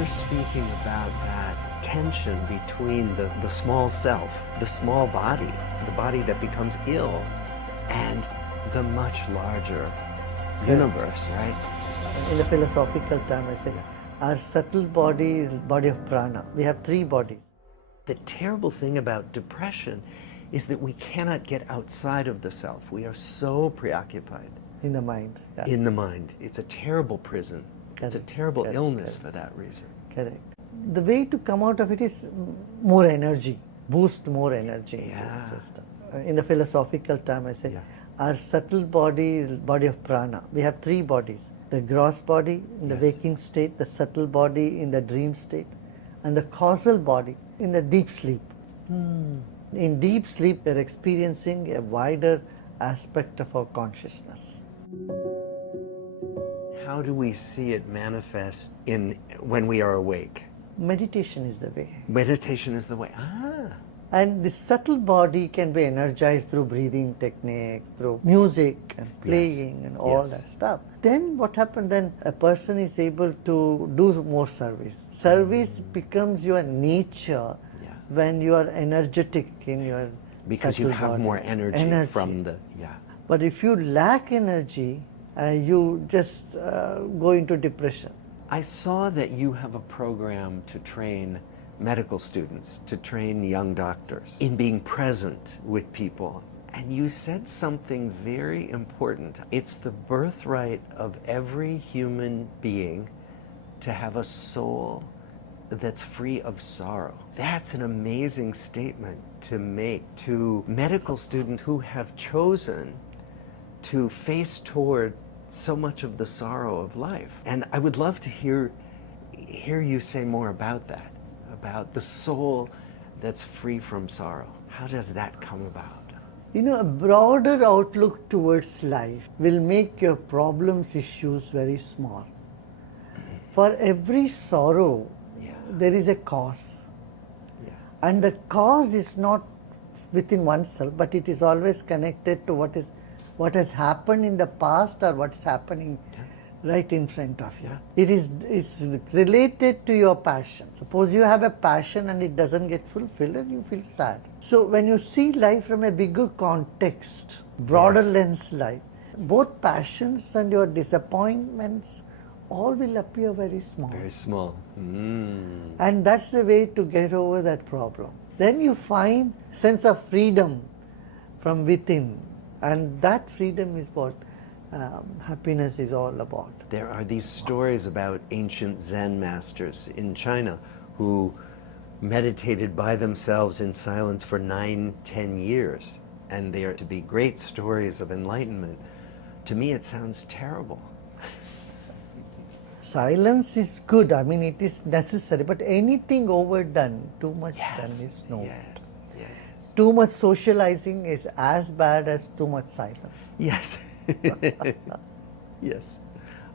you're speaking about that tension between the small self, the small body, the body that becomes ill, and the much larger universe, right? In the philosophical term, I say, our subtle body is body of prana. We have three bodies. The terrible thing about depression is that we cannot get outside of the self. We are so preoccupied. In the mind. Yeah. In the mind. It's a terrible prison. It's a terrible illness for that reason. Correct. The way to come out of it is more energy, boost more energy into the system. In the philosophical term, I say, our subtle body is body of prana. We have three bodies. The gross body in the waking state, the subtle body in the dream state, and the causal body in the deep sleep. In deep sleep, we are experiencing a wider aspect of our consciousness. How do we see it manifest when we are awake? Meditation is the way. Meditation is the way. And the subtle body can be energized through breathing techniques, through music and playing and all that stuff. Then what happens? Then a person is able to do more service. Service becomes your nature when you are energetic in your because you have body. more energy from the But if you lack energy, you just go into depression. I saw that you have a program to train medical students, to train young doctors in being present with people. And you said something very important. It's the birthright of every human being to have a soul that's free of sorrow. That's an amazing statement to make to medical students who have chosen to face toward so much of the sorrow of life. And I would love to hear you say more about that, about the soul that's free from sorrow. How does that come about? You know, a broader outlook towards life will make your problems, issues very small. For every sorrow, there is a cause. And the cause is not within oneself, but it is always connected to what has happened in the past or what's happening right in front of you. It's related to your passion. Suppose you have a passion and it doesn't get fulfilled and you feel sad. So when you see life from a bigger context, broader lens life, both passions and your disappointments all will appear very small. Very small. And that's the way to get over that problem. Then you find sense of freedom from within. And that freedom is what happiness is all about. There are these stories about ancient Zen masters in China who meditated by themselves in silence for 9-10 years. And they are to be great stories of enlightenment. To me, it sounds terrible. Silence is good. I mean, it is necessary. But anything overdone, too much done is no good. Too much socializing is as bad as too much silence. Yes. Yes.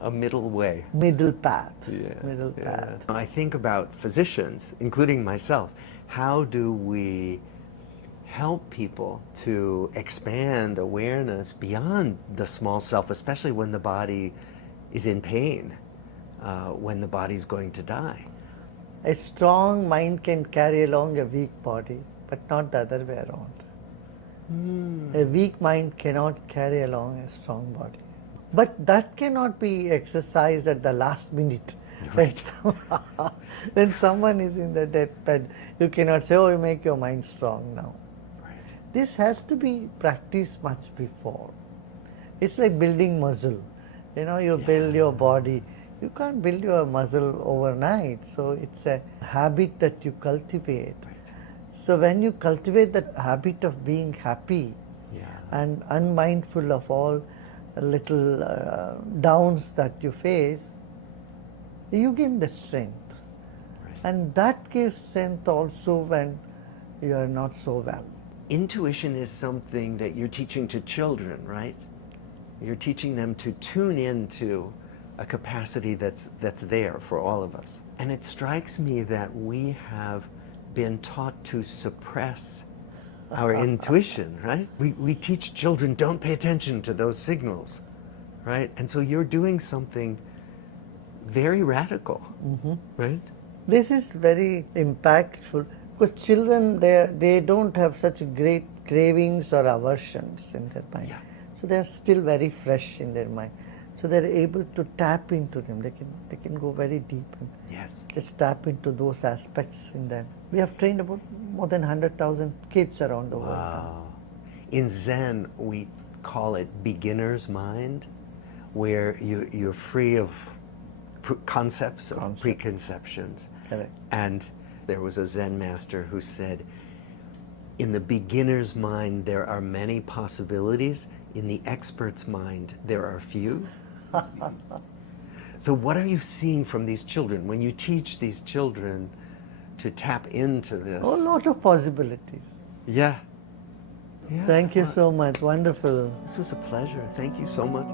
A middle way. Middle path. Middle path. I think about physicians, including myself. How do we help people to expand awareness beyond the small self, especially when the body is in pain, when the body's going to die? A strong mind can carry along a weak body, but not the other way around. A weak mind cannot carry along a strong body. But that cannot be exercised at the last minute. When someone is in the deathbed, you cannot say, oh, you make your mind strong now. This has to be practiced much before. It's like building muscle. You know, you build your body. You can't build your muscle overnight. So it's a habit that you cultivate. So when you cultivate that habit of being happy and unmindful of all little downs that you face, you gain the strength. And that gives strength also when you are not so well. Intuition is something that you're teaching to children, right? You're teaching them to tune into a capacity that's there for all of us. And it strikes me that we have been taught to suppress our intuition, right? We teach children, don't pay attention to those signals, right? And so you're doing something very radical, right? This is very impactful because children, they don't have such great cravings or aversions in their mind. Yeah. So they are still very fresh in their mind. So they're able to tap into them. They can go very deep and Yes. just tap into those aspects in them. We have trained about more than 100,000 kids around the world. Wow. In Zen, we call it beginner's mind, where you're free of concepts, of preconceptions. Correct. And there was a Zen master who said, in the beginner's mind, there are many possibilities. In the expert's mind, there are few. So what are you seeing from these children when you teach these children to tap into this? A lot of possibilities. Yeah. Thank you so much. Wonderful. This was a pleasure. Thank you so much.